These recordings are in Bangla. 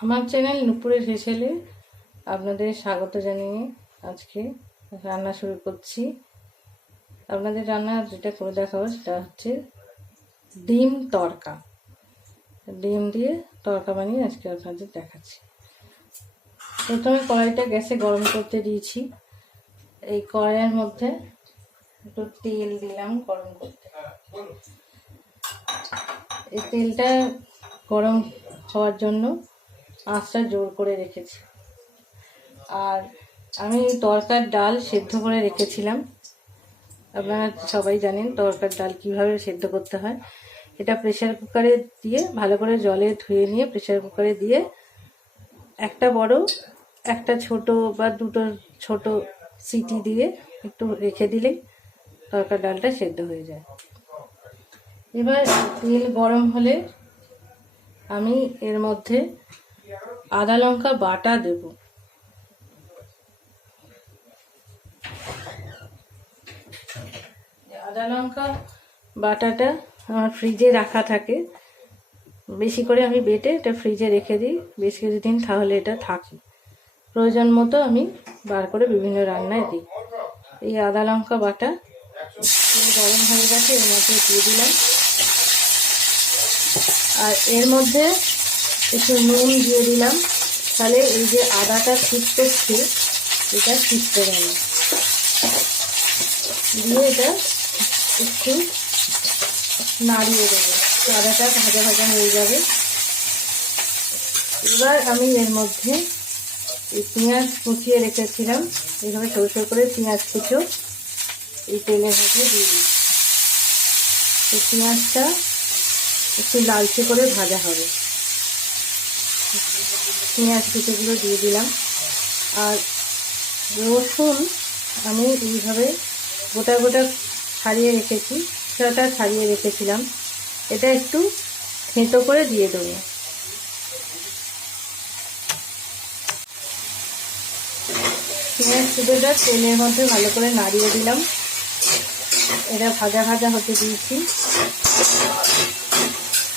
আমার চ্যানেল নুপুরের হেসেলে আপনাদের স্বাগত জানিয়ে আজকে রান্না শুরু করছি। আপনাদের রান্না যেটা করে দেখাবো সেটা হচ্ছে ডিম তড়কা। ডিম দিয়ে তড়কা বানিয়ে আজকে আপনাদের দেখাচ্ছি। প্রথমে কড়াইটা গ্যাসে গরম করতে দিয়েছি। এই কড়াইয়ের মধ্যে একটু তেল দিলাম গরম করতে। এই তেলটা গরম হওয়ার জন্য আঁচটা জোর করে রেখেছি। আর আমি তড়কার ডাল সেদ্ধ করে রেখেছিলাম। আপনারা সবাই জানেন তড়কার ডাল কিভাবে সেদ্ধ করতে হয়। এটা প্রেসার কুকারে দিয়ে ভালো করে জলে ধুয়ে নিয়ে প্রেসার কুকারে দিয়ে একটা বড় একটা ছোট বা দুটো ছোট সিটি দিয়ে একটু রেখে দিলেই তড়কার ডালটা সেদ্ধ হয়ে যায়। এবার তেল গরম হলে আমি এর মধ্যে আদা লঙ্কা বাটা দেব। আদা লঙ্কা বাটাটা আমার ফ্রিজে রাখা থাকে, বেশি করে আমি বেটে এটা ফ্রিজে রেখে দিই বেশ কিছুদিন, তাহলে এটা থাকে। প্রয়োজন মতো আমি বার করে বিভিন্ন রান্নায় দিই। এই আদা লঙ্কা বাটা গরম হয়ে গেছে, এর মধ্যে দিয়ে দিলাম। আর এর মধ্যে একটু নুন দিয়ে দিলাম, তাহলে এই যে আদাটা ঠিক করছে এটা ঠিক করে নেব। দিয়ে এটা একটু নাড়িয়ে দেবো, আদাটা ভাজা ভাজা হয়ে যাবে। এবার আমি এর মধ্যে এই পেঁয়াজ কুচিয়ে রেখেছিলাম, এইভাবে সরু সরু করে পেঁয়াজ কুচো এই তেলের মধ্যে দিয়ে দিচ্ছি। এই পেঁয়াজটা একটু লালচে করে ভাজা হবে। পেঁয়াজ কুচোগুলো দিয়ে দিলাম। আর রসুন আমি এইভাবে গোটা গোটা ছাড়িয়ে রেখেছি, সেটা ছাড়িয়ে রেখেছিলাম, এটা একটু থেঁতো করে দিয়ে দেবো। পেঁয়াজ কুচোটা তেলের মধ্যে ভালো করে নাড়িয়ে দিলাম, এটা ভাজা ভাজা হতে দিয়েছি।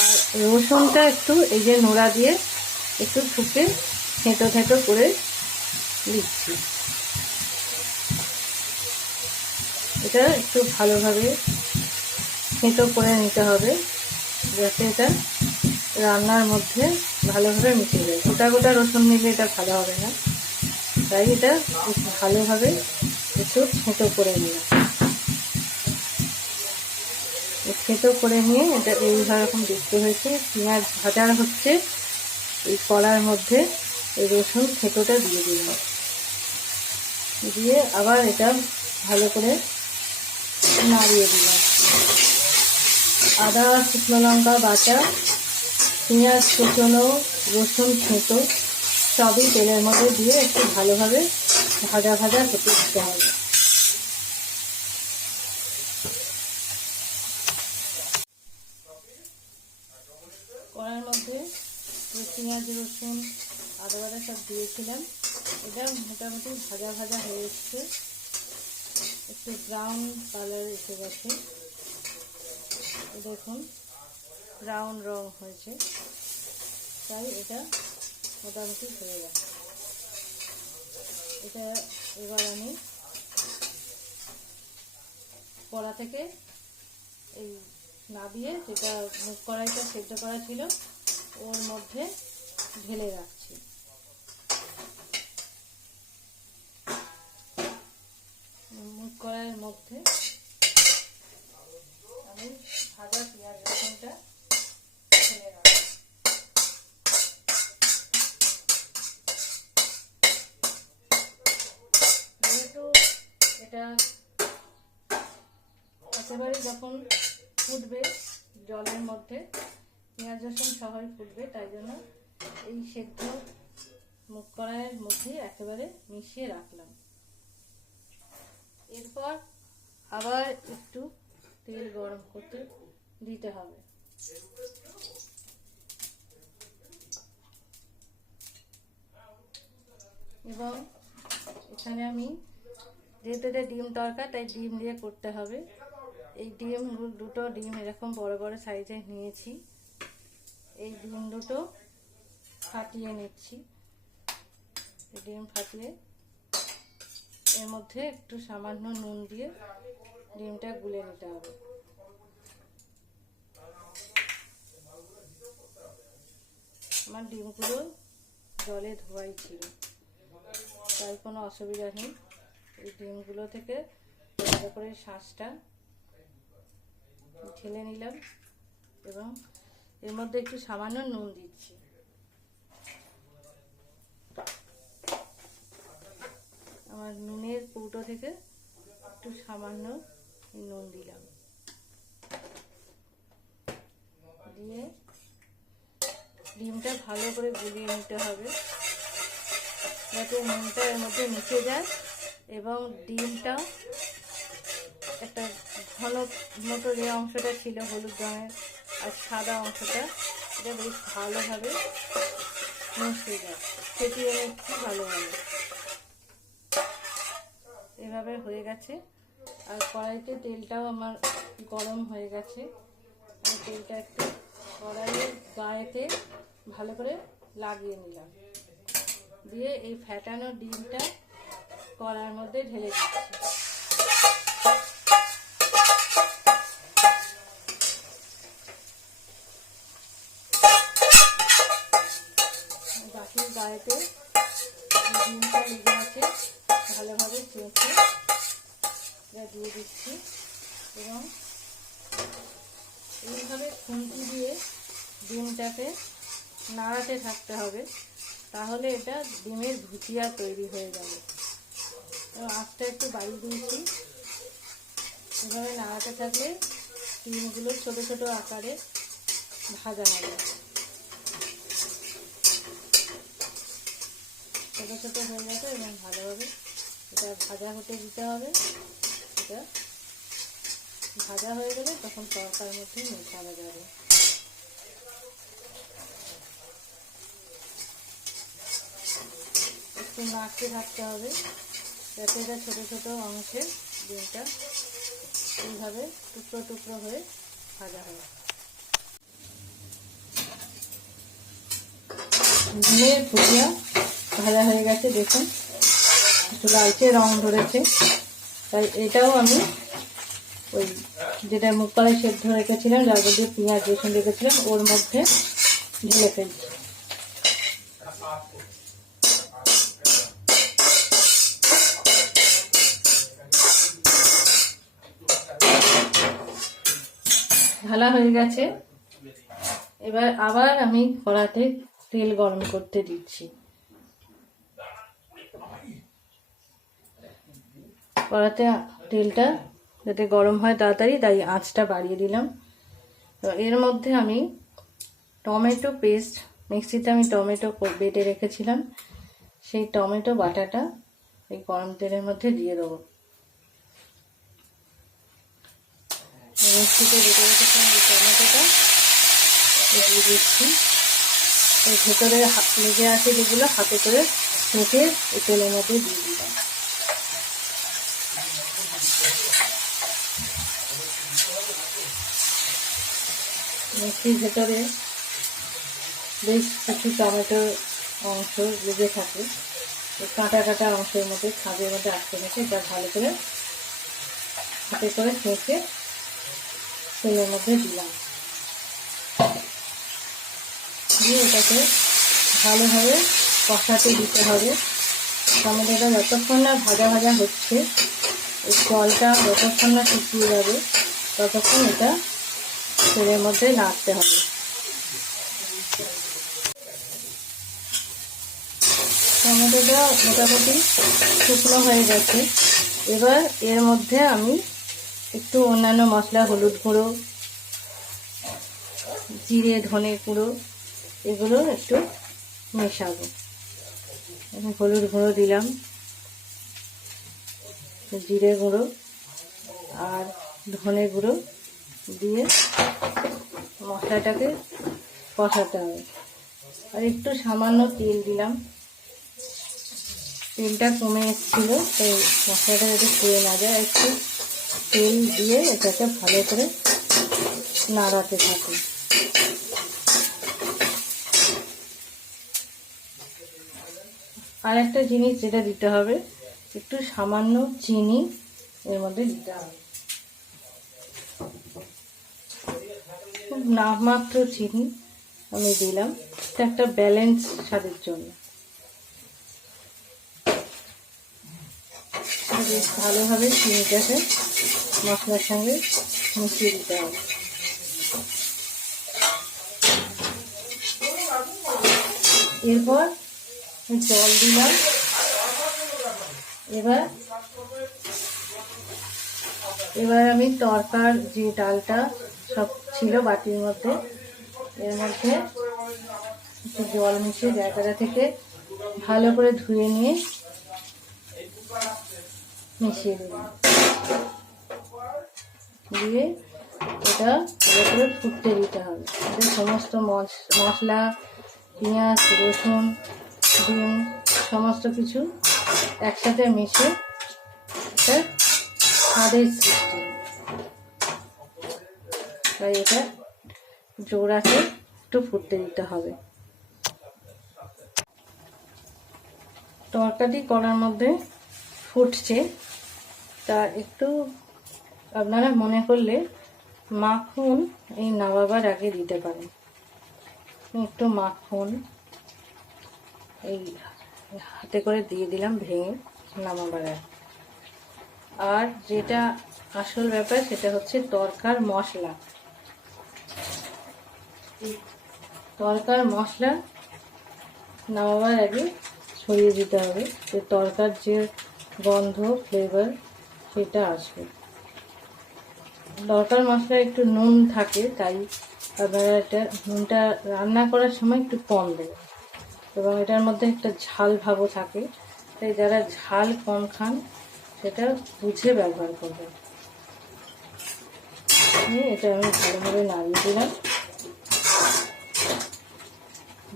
আর রসুনটা একটু এই যে নোড়া দিয়ে একটু ঠুকে থেঁতো থেঁতো করে দিচ্ছি। এটা একটু ভালোভাবে থেঁতো করে নিতে হবে, যাতে এটা রান্নার মধ্যে ভালোভাবে মিশে যায়। গোটা গোটা রসুন নিলে এটা ভালো হবে না, তাই এটা ভালোভাবে একটু থেঁতো করে নিলাম। থেঁতো করে নিয়ে এটা এইরকম দেখতে হয়েছে। পেঁয়াজ ভাজা হচ্ছে, এই কড়ার মধ্যে এই রসুন থেঁতোটা দিয়ে দিলাম, দিয়ে আবার এটা ভালো করে নাড়িয়ে দিলাম। আদা শুকনো লঙ্কা বাটা, পেঁয়াজ কুচনো, রসুন থেঁতো সবই তেলের মধ্যে দিয়ে একটু ভালোভাবে ভাজা ভাজা হতে দিতে হবে। কড়ার মধ্যে পেঁয়াজ রসুন আদা বাটা সব দিয়েছিলাম, এটা মোটামুটি ভাজা ভাজা হয়ে এসছে, একটু ব্রাউন কালার এসে গেছে। দেখুন ব্রাউন রং হয়েছে, তাই এটা মোটামুটি হয়ে গেছে। এটা এবার আমি কড়া থেকে এই নাবিয়ে, যেটা মুগ কড়াইটা সেদ্ধ করা ছিল ওর মধ্যে ঢেলে রাখছি। মুগ কড়াইয়ের মধ্যে আমি ভাজা পেঁয়াজ রসুনটা ঢেলে রাখছি। যেহেতু এটা একেবারে যখন ফুটবে জলের মধ্যে পেঁয়াজ রসুন সহই ফুটবে, তাই জন্য এই সেদ্ধ মুগ কড়াইয়ের মধ্যে একেবারে মিশিয়ে রাখলাম। এরপর আবার একটু তেল গরম করতে দিতে হবে। এবং এখানে আমি যেহেতু এটা ডিম তড়কা, তাই ডিম দিয়ে করতে হবে। এই দুটো ডিম এরকম বড় বড় সাইজে নিয়েছি। এই ডিম দুটো ফাটিয়ে নিচ্ছি। ডিম ফাটিয়ে এর মধ্যে একটু সামান্য নুন দিয়ে ডিমটা গুলে নিতে হবে। আমার ডিমগুলো জলে ধোয়াই ছিল, তাই কোনো অসুবিধা নেই। এই ডিমগুলো থেকে ভালো করে শাঁসটা ঢেলে নিলাম এবং এর মধ্যে একটু সামান্য নুন দিচ্ছি। আমার নুনের কৌটো থেকে একটু সামান্য নুন দিলাম, দিয়ে ডিমটা ভালো করে গুলিয়ে নিতে হবে যাতে নুনটা এর মধ্যে মিশে যায় এবং ডিমটা একটা ঘন মতো যে অংশটা ছিল হলুদ রঙের আর সাদা অংশটা, এটা বেশ ভালোভাবে মিশে যায়। ফেটিয়ে নিচ্ছি ভালোভাবে। এভাবে হয়ে গেছে। আর কড়াইতে তেলটাও আমার গরম হয়ে গেছে। আমি তেলটা একটু কড়াইয়ের গায়েতে ভালো করে লাগিয়ে নিলাম, দিয়ে এই ফ্যাটানো ডিমটা কড়াইয়ের মধ্যে ঢেলে দিচ্ছি। বাকির গায়েতে ডিমটা লেগে আছে ভালোভাবে চেঁচে দিয়ে দিচ্ছি এবং এইভাবে খুন্তি দিয়ে ডিমটাকে নাড়াতে থাকতে হবে, তাহলে এটা ডিমের ভুজিয়া তৈরি হয়ে যাবে। এবং আঁচটা একটু বাড়িয়ে দিয়েছি। এভাবে নাড়াতে থাকলে ডিমগুলো ছোট ছোট আকারে ভাজা হবে। ছোট ছোট হয়ে যাবে এবং ভালোভাবে এটা ভাজা হতে দিতে হবে। এটা ভাজা হয়ে গেলে তখন তরকার মধ্যে মেশানো যাবে। একটু নাড়তে থাকতে হবে যাতে এটা ছোটো ছোটো অংশে ডিমটা এইভাবে টুকরো টুকরো হয়ে ভাজা হয়। ডিমের ভুজিয়া ভাজা হয়ে গেছে, দেখুন একটু লালচে রং ধরেছে। তাই এটাও আমি ওই যেটা মুগ কলাই সেদ্ধ রেখেছিলাম, যার মধ্যে পেঁয়াজ রসুন রেখেছিলাম, ওর মধ্যে ঢেলে ফেলছি। ঢালা হয়ে গেছে। এবার আবার আমি কড়াতে তেল গরম করতে দিচ্ছি। কড়াতে তেলটা যাতে গরম হয় তাড়াতাড়ি, তাই আঁচটা বাড়িয়ে দিলাম। তো এর মধ্যে আমি টমেটো পেস্ট, মিক্সিতে আমি টমেটো বেটে রেখেছিলাম, সেই টমেটো বাটাটা এই গরম তেলের মধ্যে দিয়ে দেবো। মিক্সিতে বেটে রেখেছিলাম এই টমেটোটা দিয়ে দিচ্ছি। এই ভেতরে লেগে আছে যেগুলো হাতে করে ছেঁকে এই তেলের মধ্যে দিয়ে দিলাম। মিক্সির ভেতরে বেশ কিছু টমেটোর অংশ লেগে থাকে, কাটা কাটা অংশের মধ্যে খাঁজের মধ্যে আটকে থাকে, যা ভালো করে হাতে করে ছেঁকে তেলের মধ্যে দিলাম। দিয়ে এটাকে ভালোভাবে কষাতে দিতে হবে। টমেটোটা যতক্ষণ না ভাজা ভাজা হচ্ছে, এই জলটা যতক্ষণ না শুকিয়ে যাবে ততক্ষণ এটা তেলের মধ্যে নাড়তে হবে। টমেটোটা মোটামুটি শুকনো হয়ে গেছে। এবার এর মধ্যে আমি একটু অন্যান্য মশলা, হলুদ গুঁড়ো, জিরে, ধনে গুঁড়ো, এগুলো একটু মেশাবো। হলুদ গুঁড়ো দিলাম, জিরে গুঁড়ো আর ধনে গুঁড়ো দিয়ে মশলাটাকে কষাতে হবে। আর একটু সামান্য তেল দিলাম, তেলটা কমে এসেছিল, তাই মশলাটা যাতে পুড়ে না যায় একটু তেল দিয়ে এটাকে ভালো করে নাড়াতে থাকুন। আর একটা জিনিস যেটা দিতে হবে, একটু সামান্য চিনি এর মধ্যে দিতে হবে, খুব নামমাত্র চিনি আমি দিলাম, এটা একটা ব্যালেন্স স্বাদের জন্য। বেশ ভালোভাবে চিনিটাকে মশলার সঙ্গে মিশিয়ে দিতে হবে। এরপর জল দিলাম। এবার আমি তরকার যে ডালটা সব ছিল বাটির মধ্যে, এর মধ্যে একটু জল মিশিয়ে জায়গাটা থেকে ভালো করে ধুয়ে নিয়ে মিশিয়ে দিলাম, দিয়ে এটা ভালো করে ফুটতে দিতে হবে। এতে সমস্ত মশলা, পেঁয়াজ, রসুন, ডিম সমস্ত কিছু একসাথে মিশে একটা স্বাদের সৃষ্টি। তাই এটা জোর আছে একটু ফুটতে দিতে হবে। তরকারি করার মধ্যে ফুটছে, তা একটু আপনারা মনে করলে মাখন এই নামাবার আগে দিতে পারেন। একটু মাখন এই হাতে করে দিয়ে দিলাম ভেঙে নামাবার আগে। আর যেটা আসল ব্যাপার সেটা হচ্ছে তরকার মশলা। তরকার মশলা নামাবার আগে ছড়িয়ে দিতে হবে, যে তরকার যে গন্ধ, ফ্লেভার সেটা আসবে। তরকার মশলা একটু নুন থাকে, তাই আপনারা এটা নুনটা রান্না করার সময় একটু কম দেবেন, এবং এটার মধ্যে একটা ঝাল ভাবও থাকে, তাই যারা ঝাল কম খান সেটা বুঝে ব্যবহার করবেন। এটা আমি ভালোভাবে নাড়িয়ে দিলাম,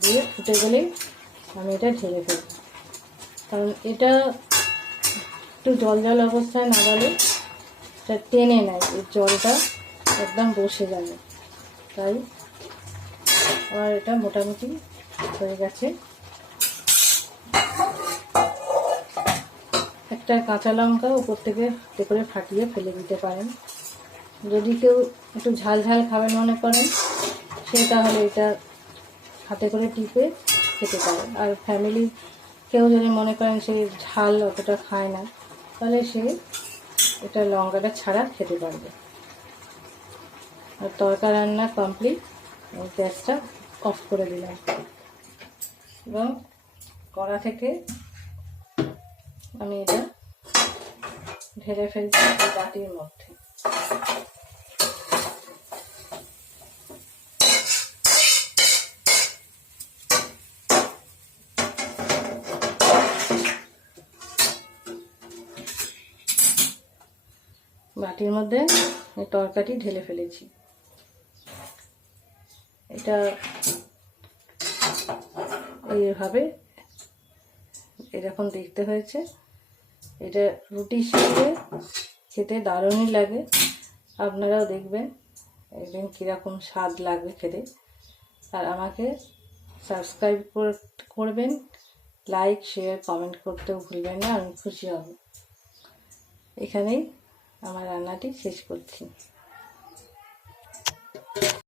দিয়ে ফুটে গেলেই আমি এটা ঢেলে ফেলব। কারণ এটা একটু জল জল অবস্থায় নাড়ালে এটা টেনে নেয়, এর জলটা একদম বসে যাবে। তাই আমার এটা মোটামুটি হয়ে গেছে। একটা কাঁচা লঙ্কা উপর থেকে হাতে করে ফাটিয়ে ফেলে দিতে পারেন। যদি কেউ একটু ঝাল ঝাল খাবেন মনে করেন, সে তাহলে এটা হাতে করে টিপে খেতে পারে। আর ফ্যামিলি কেউ যদি মনে করেন সে ঝাল অতটা খায় না, তাহলে সে এটা লঙ্কাটা ছাড়া খেতে পারবে। আর তরকা রান্না কমপ্লিট, গ্যাসটা অফ করে দিলাম এবং কড়া থেকে আমি এটা ঢেলে ফেলছি বাটির মধ্যে। বাটির মধ্যে তরকারি ঢেলে ফেলেছি। এটা এইভাবে এরকম দেখতে হয়েছে। এটা রুটির সাথে খেতে দারুণই লাগে। আপনারাও দেখবেন একদিন কীরকম স্বাদ লাগবে খেতে। আর আমাকে সাবস্ক্রাইব করবেন, লাইক, শেয়ার, কমেন্ট করতেও ভুলবেন না, আমি খুশি হব। এখানেই আমার রান্নাটি শেষ করছি।